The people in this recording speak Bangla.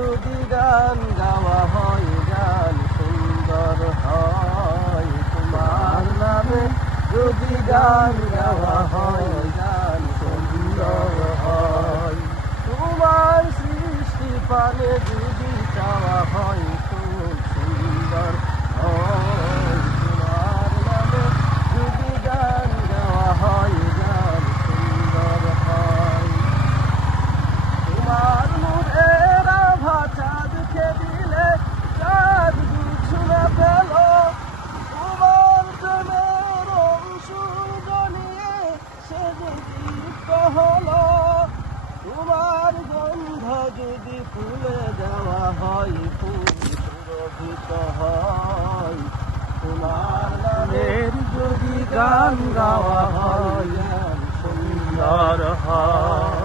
যদি গান গাওয়া হয় গান সুন্দর হয় তোমার নামে যদি গান গাওয়া হয় গান সুন্দর হয় তোমার সৃষ্টি পানে যদি চাওয়া হয় খুব সুন্দর হয় তোমার নামে যদি গান গাওয়া হয় গান সুন্দর হয় তোমার নূরের আভা চাঁদকে দিলে চাঁদ দুছুনা পেল তোমার প্রেমের অংশুর নিয়ে সে যদি হলো তোমার গন্ধ যদি ফুলে দেওয়া হয় ফুল সুরভিত হয় তোমার নামের যদি গান গাওয়া হয় গান সুন্দর হয়।